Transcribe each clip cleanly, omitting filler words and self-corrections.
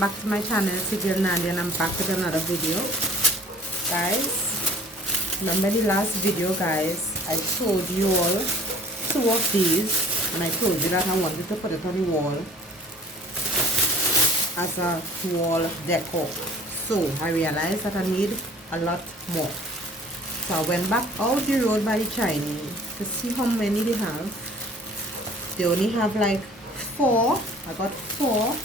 back to my channel. It's your girl Nandi and I'm back with another video. Guys, remember the last video, guys, I showed you all two of these and I told you that I wanted to put it on the wall as a wall decor. So I realized that I need a lot more. So I went back out the road by the Chinese to see how many they have. They only have like 4. I got 4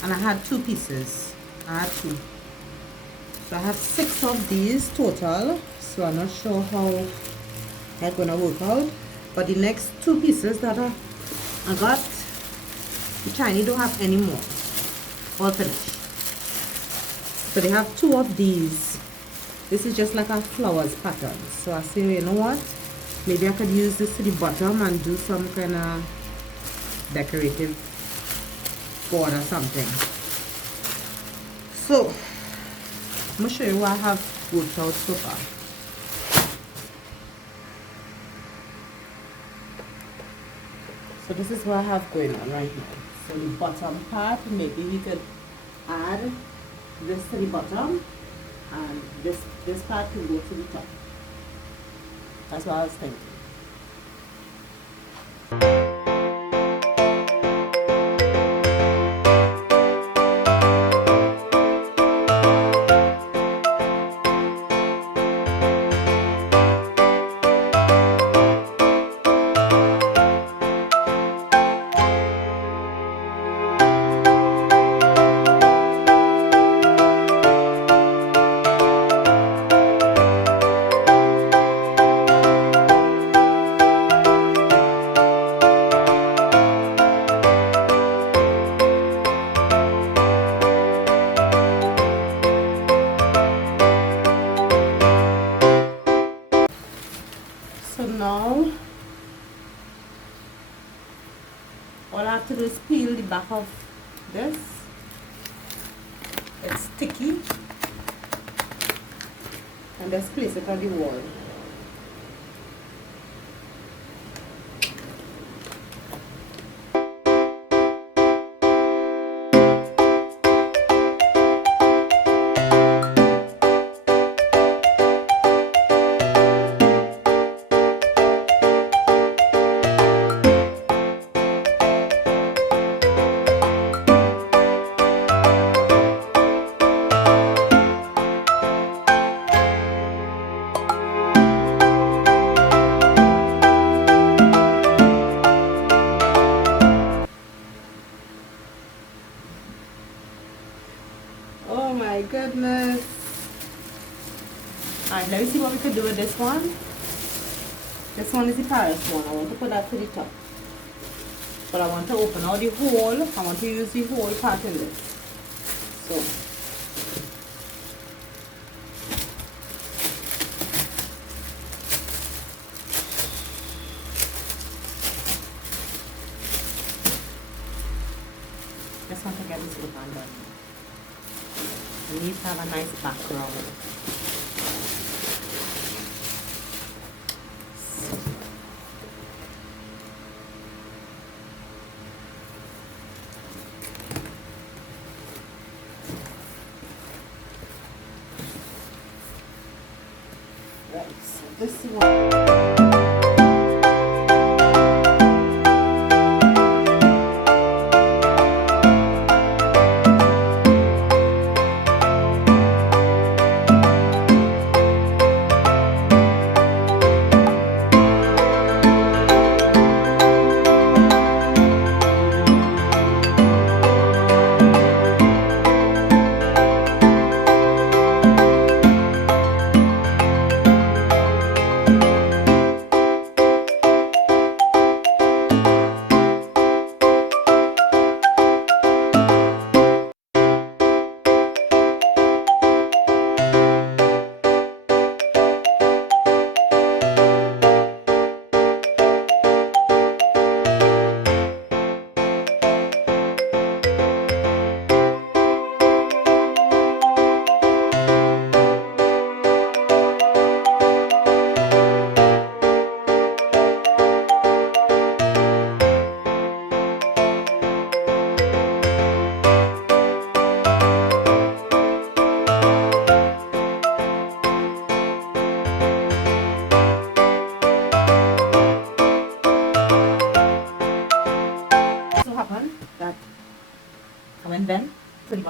and I had 2 pieces. I had 2. So I have 6 of these total. So I'm not sure how they're gonna work out. But the next 2 pieces that I got, the Chinese don't have any more. All finished. So they have 2 of these. This is just like a flowers pattern. So I say, you know what? Maybe I could use this to the bottom and do some kind of decorative board or something. So I'm gonna show you what I have worked out so far. So this is what I have going on right now. So the bottom part, maybe we could add this to the bottom and this part can go to the top. That's what I was thinking. So now, all I have to do is peel the back of this. It's sticky. And just place it on the wall. Oh my goodness. Alright, let me see what we could do with this one. This one is the Paris one. I want to put that to the top. But I want to open out the hole. I want to use the whole part in this. So just want to get this look on done. It needs to have a nice background. Right, so this one.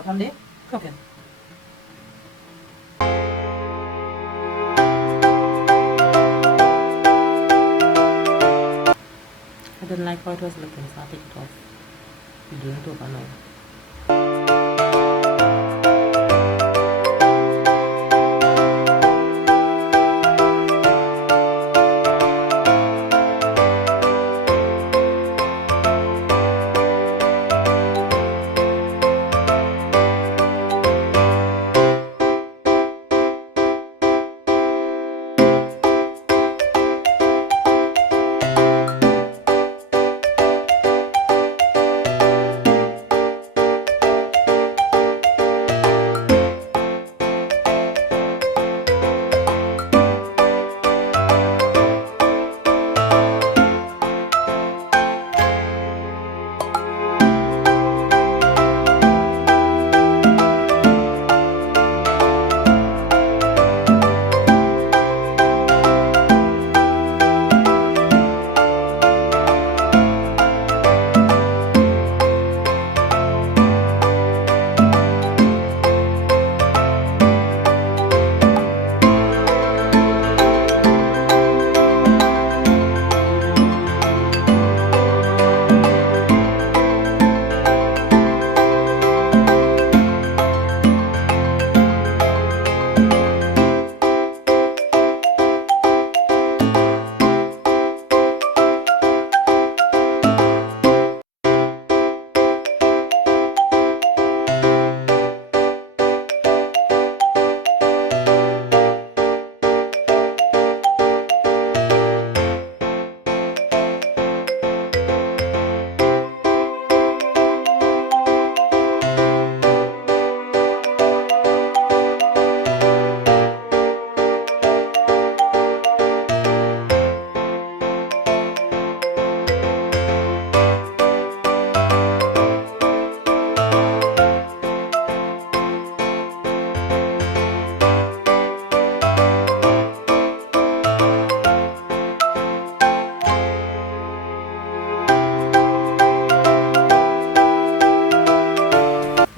Nandi, cooking. I didn't like how it was looking, so I take it off. You do it over now.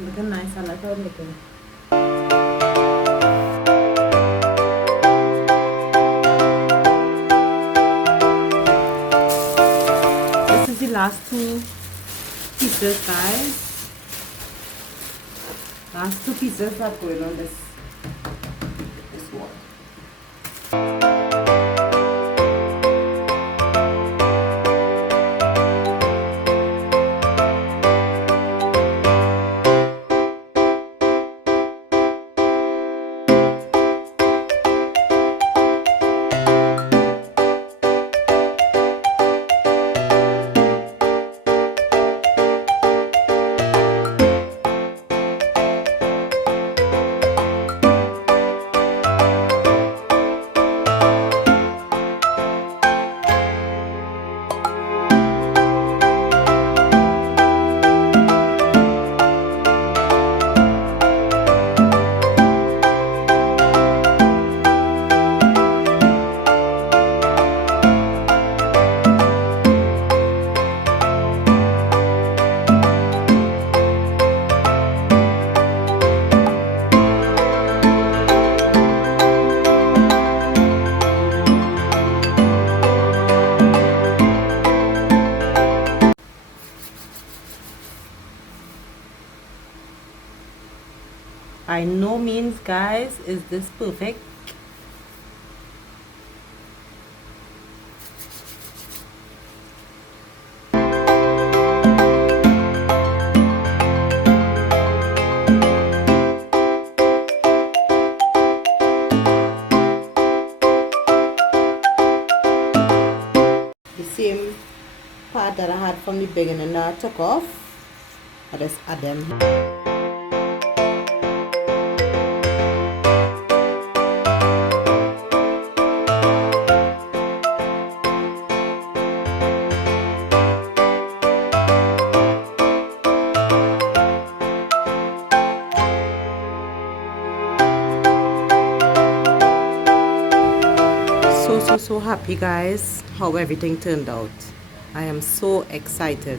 Looking nice, I like how it's looking. This is the last two pieces, guys. Last two pieces that going on this one. By no means, guys, is this perfect. The same part that I had from the beginning that I took off, I just add them. So happy, guys, how everything turned out. I am so excited.